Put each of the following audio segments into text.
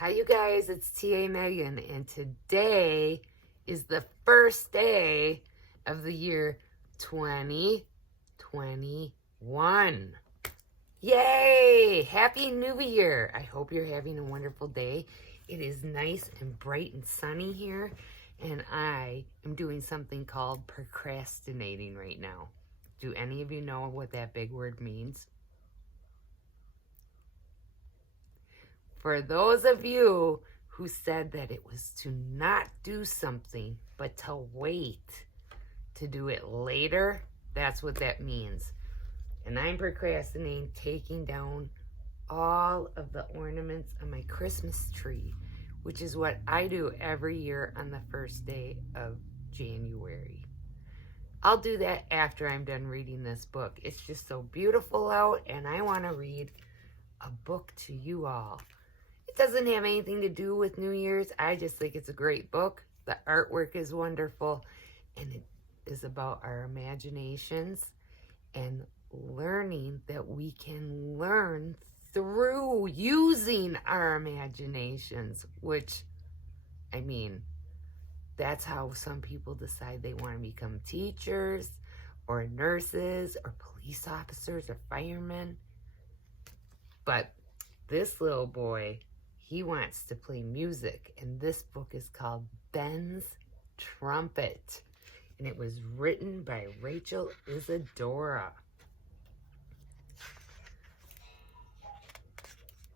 Hi, you guys. It's TA Megan, and today is the first day of the year 2021. Yay! Happy New Year! I hope you're having a wonderful day. It is nice and bright and sunny here, and I am doing something called procrastinating right now. Do any of you know what that big word means? For those of you who said that it was to not do something, but to wait to do it later, that's what that means. And I'm procrastinating taking down all of the ornaments on my Christmas tree, which is what I do every year on the first day of January. I'll do that after I'm done reading this book. It's just so beautiful out, and I want to read a book to you all. It doesn't have anything to do with New Year's. I just think it's a great book. The artwork is wonderful, and it is about our imaginations and learning that we can learn through using our imaginations, which, I mean, that's how some people decide they want to become teachers or nurses or police officers or firemen. But this little boy, he wants to play music, and this book is called Ben's Trumpet, and it was written by Rachel Isadora.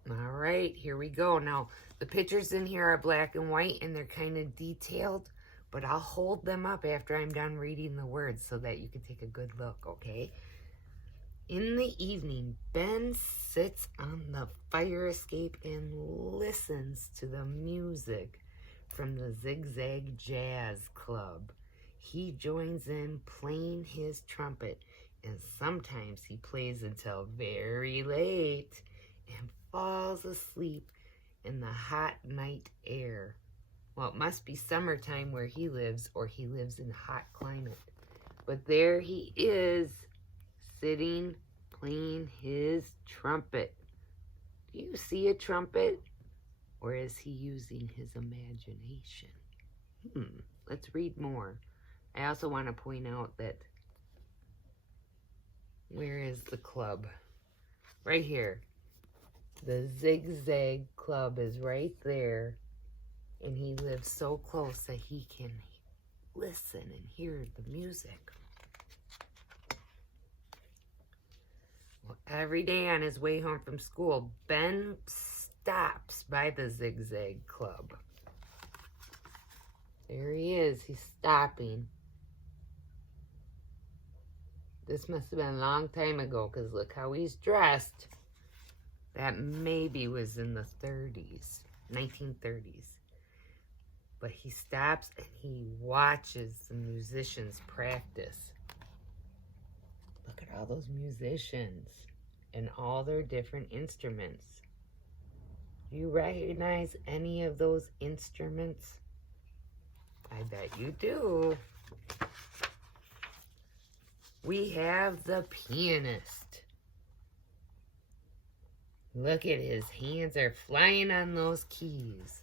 All right, here we go. Now, the pictures in here are black and white, and they're kind of detailed, but I'll hold them up after I'm done reading the words so that you can take a good look, okay? In the evening, Ben sits on the fire escape and listens to the music from the Zigzag Jazz Club. He joins in playing his trumpet, and sometimes he plays until very late and falls asleep in the hot night air. Well, it must be summertime where he lives, or he lives in a hot climate. But there he is, sitting, playing his trumpet. Do you see a trumpet? Or is he using his imagination? Let's read more. I also want to point out that, where is the club? Right here. The Zigzag Club is right there. And he lives so close that he can listen and hear the music. Well, every day on his way home from school, Ben stops by the Zigzag Club. There he is. He's stopping. This must have been a long time ago, because look how he's dressed. That maybe was in the 1930s. But he stops and he watches the musicians practice. Look at all those musicians and all their different instruments. Do you recognize any of those instruments? I bet you do. We have the pianist. Look at his hands are flying on those keys.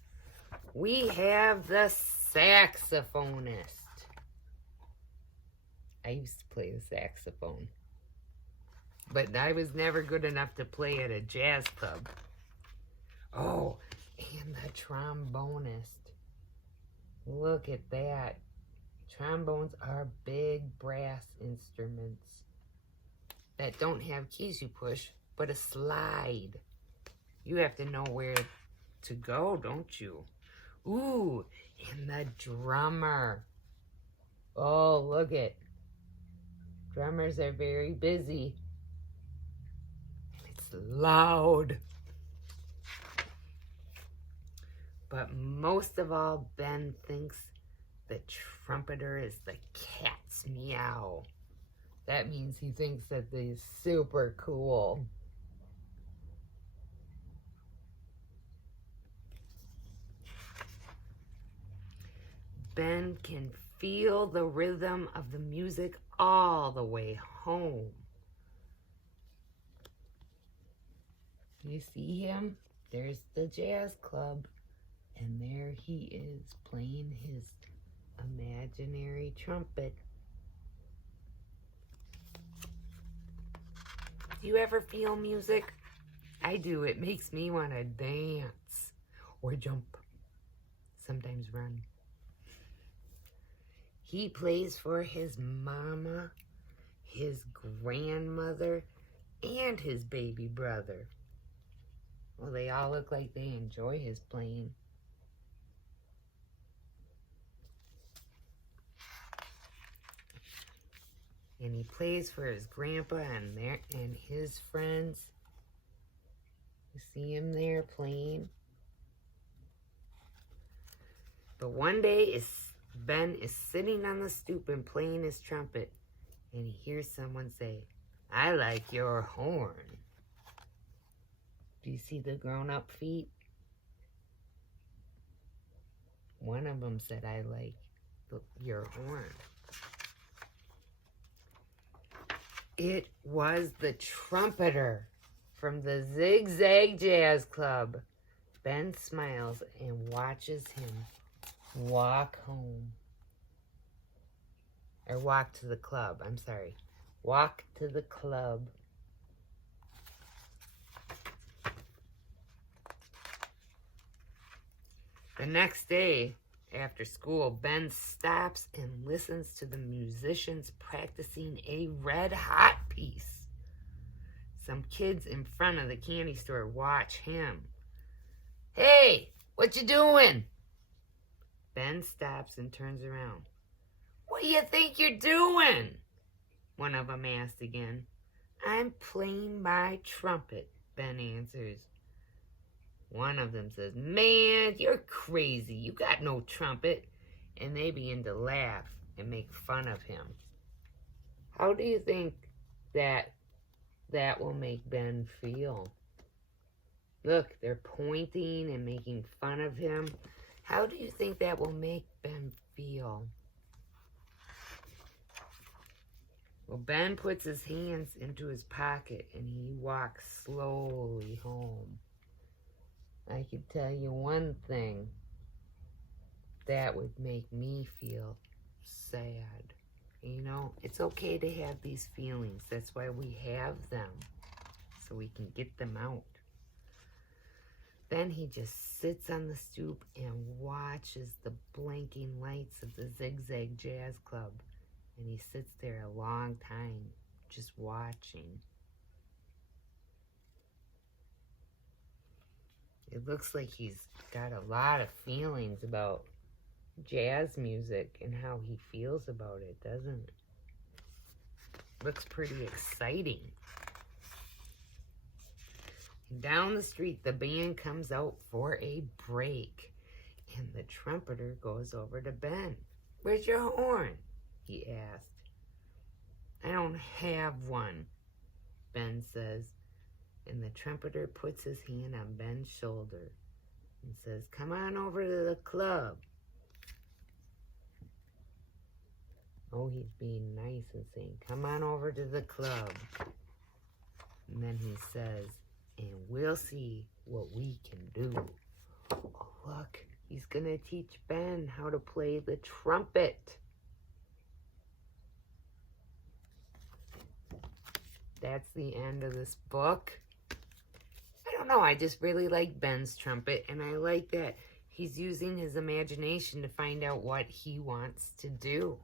We have the saxophonist. I used to play the saxophone, but I was never good enough to play at a jazz club. Oh, and the trombonist. Look at that. Trombones are big brass instruments that don't have keys you push, but a slide. You have to know where to go, don't you? Ooh, and the drummer. Oh, look it. Drummers are very busy. It's loud. But most of all, Ben thinks the trumpeter is the cat's meow. That means he thinks that he's super cool. Ben can feel the rhythm of the music all the way home. You see him? there's the jazz club. And there he is playing his imaginary trumpet. Do you ever feel music? I do. It makes me want to dance or jump. Sometimes run. He plays for his mama, his grandmother, and his baby brother. Well, they all look like they enjoy his playing. And he plays for his grandpa and his friends. You see him there playing. But one day, Ben is sitting on the stoop and playing his trumpet. And he hears someone say, "I like your horn." Do you see the grown-up feet? One of them said, "I like your horn." It was the trumpeter from the Zigzag Jazz Club. Ben smiles and watches him walk home. Or walk to the club, I'm sorry. Walk to the club. The next day, after school, Ben stops and listens to the musicians practicing a red-hot piece. Some kids in front of the candy store watch him. "Hey, what you doing?" Ben stops and turns around. "What do you think you're doing?" one of them asked again. "I'm playing my trumpet," Ben answers. One of them says, "Man, you're crazy. You got no trumpet." And they begin to laugh and make fun of him. How do you think that will make Ben feel? Look, they're pointing and making fun of him. How do you think that will make Ben feel? Well, Ben puts his hands into his pocket and he walks slowly home. I can tell you one thing, that would make me feel sad. You know, it's okay to have these feelings. That's why we have them, so we can get them out. Then he just sits on the stoop and watches the blinking lights of the Zigzag Jazz Club. And he sits there a long time, just watching. It looks like he's got a lot of feelings about jazz music and how he feels about it, doesn't it? Looks pretty exciting. And down the street, the band comes out for a break. And the trumpeter goes over to Ben. "Where's your horn?" he asked. "I don't have one," Ben says. And the trumpeter puts his hand on Ben's shoulder and says, "Come on over to the club." Oh, he's being nice and saying, "Come on over to the club." And then he says, "And we'll see what we can do." Oh, look, he's going to teach Ben how to play the trumpet. That's the end of this book. I don't know, I just really like Ben's trumpet, and I like that he's using his imagination to find out what he wants to do.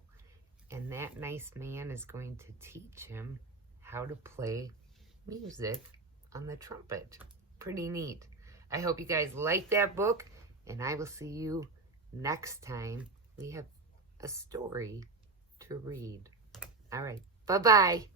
And that nice man is going to teach him how to play music on the trumpet. Pretty neat. I hope you guys like that book, and I will see you next time we have a story to read. All right, bye-bye.